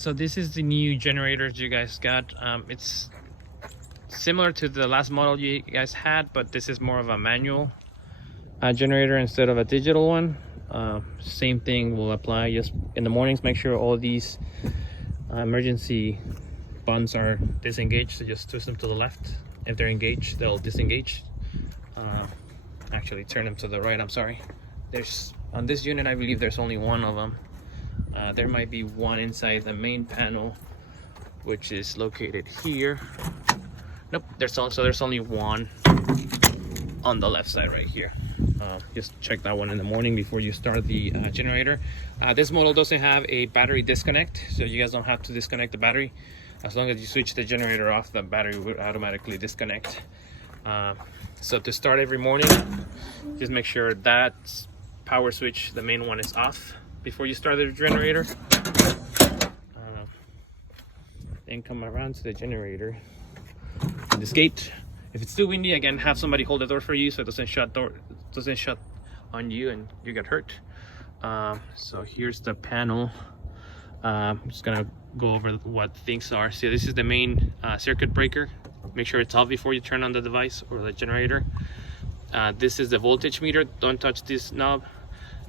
So this is the new generators you guys got. It's similar to the last model you guys had, but this is more of a manual generator instead of a digital one. Same thing will apply. Just in the mornings, make sure all these emergency buttons are disengaged, so just twist them to the left. If they're engaged, they'll disengage. Actually turn them to the right, I'm sorry. There's on this unit, I believe there's only one of them. There might be one inside the main panel, which is located here. Nope, there's only one on the left side right here. Just check that one in the morning before you start the generator. This model doesn't have a battery disconnect, so you guys don't have to disconnect the battery. As long as you switch the generator off, the battery will automatically disconnect. So to start every morning, just make sure that power switch, the main one, is off before you start the generator. Then come around to the generator. This gate, if it's too windy, again, have somebody hold the door for you so it doesn't shut on you and you get hurt. So here's the panel. I'm just gonna go over what things are. So this is the main circuit breaker. Make sure it's off before you turn on the device or the generator. This is the voltage meter. Don't touch this knob.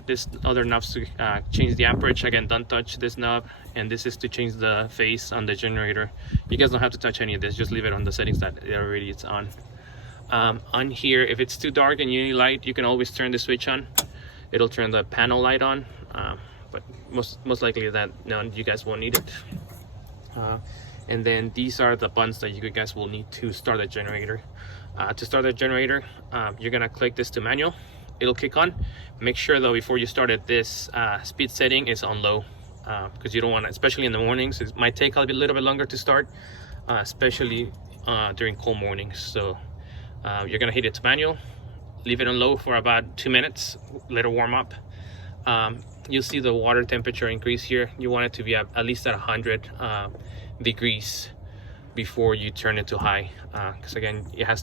This other knobs to change the amperage. Again, don't touch this knob. And this is to change the phase on the generator. You guys don't have to touch any of this. Just leave it on the settings that it already is on. On here, if it's too dark and you need light, you can always turn the switch on. It'll turn the panel light on. But most likely that no, you guys won't need it. And then these are the buttons that you guys will need to start the generator. To start the generator, you're gonna click this to manual. It'll kick on. Make sure though before you start it, this speed setting is on low, because you don't want to, especially in the mornings. It might take a little bit longer to start, especially during cold mornings. So you're gonna hit it to manual, leave it on low for about 2 minutes, let it warm up. You'll see the water temperature increase here. You want it to be at least at 100 degrees before you turn it to high, because again, it has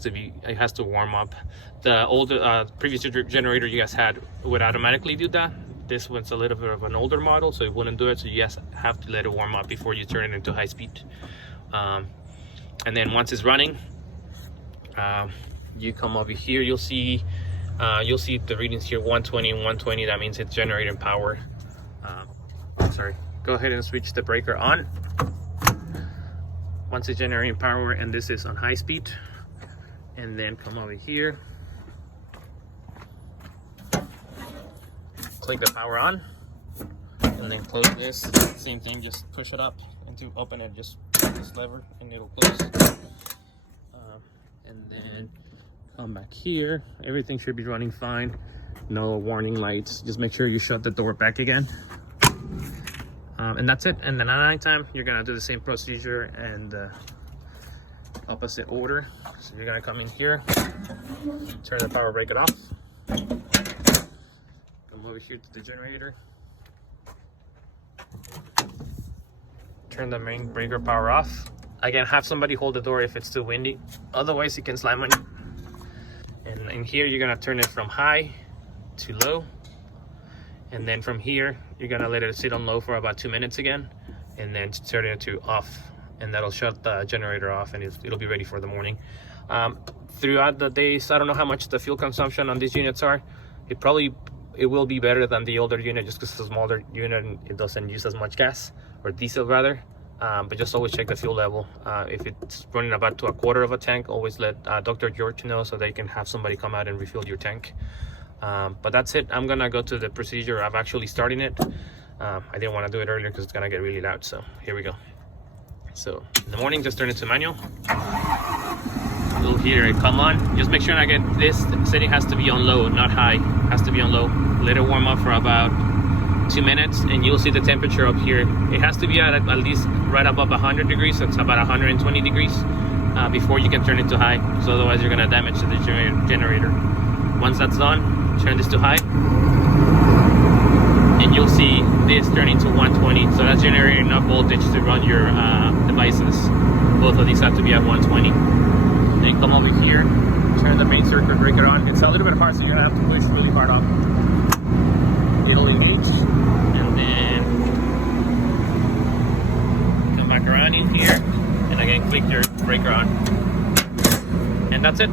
to warm up. The older previous generator you guys had would automatically do that. This one's a little bit of an older model, so it wouldn't do it. So you guys have to let it warm up before you turn it into high speed. And then once it's running, you come over here. You'll see the readings here, 120 and 120. That means it's generating power. Sorry. Go ahead and switch the breaker on. Once it's generating power, and this is on high speed. And then come over here. Click the power on. And then close this. Same thing, just push it up and to open it, just push this lever and it'll close. And then come back here. Everything should be running fine. No warning lights. Just make sure you shut the door back again. And that's it. And then at nighttime, you're gonna do the same procedure and opposite order. So you're gonna come in here, turn the power breaker off, come over here to the generator, turn the main breaker power off. Again, have somebody hold the door if it's too windy. Otherwise, you can slam on you. And in here, you're gonna turn it from high to low. And then from here, you're gonna let it sit on low for about 2 minutes again, and then turn it to off, and that'll shut the generator off, and it'll be ready for the morning. Throughout the days, I don't know how much the fuel consumption on these units are. It will be better than the older unit, just because it's a smaller unit and it doesn't use as much gas, or diesel rather. But just always check the fuel level. If it's running about to a quarter of a tank, always let Dr. George know so they can have somebody come out and refill your tank. But that's it. I'm gonna go to the procedure of actually starting it. I didn't want to do it earlier because it's gonna get really loud, so here we go. So in the morning, just turn it to manual. You'll hear it come on. Just make sure I get this setting has to be on low, not high. Has to be on low. Let it warm up for about 2 minutes, and you'll see the temperature up here. It has to be at least right above 100 degrees, so it's about 120 degrees before you can turn it to high. So otherwise, you're gonna damage the generator. Once that's done, turn this to high, and you'll see this turning to 120. So that's generating enough voltage to run your devices. Both of these have to be at 120. Then you come over here, turn the main circuit breaker on. It's a little bit hard, so you're gonna have to push really hard on. It'll engage, and then around in here, and again click your breaker on, and that's it.